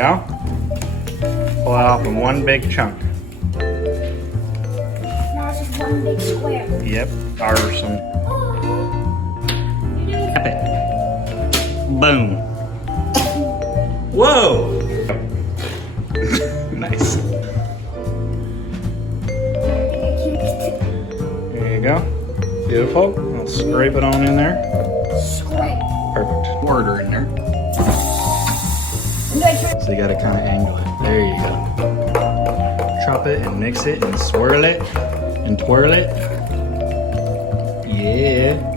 go. Pull it off in one big chunk. Now it's just one big square. Yep, or some. Tap it. Boom. Whoa! Nice. There you go. Beautiful. I'll scrape it on in there. Scrape. Perfect. Order in there. So you gotta kind of angle it. There you go. Chop it and mix it and swirl it and twirl it. Yeah.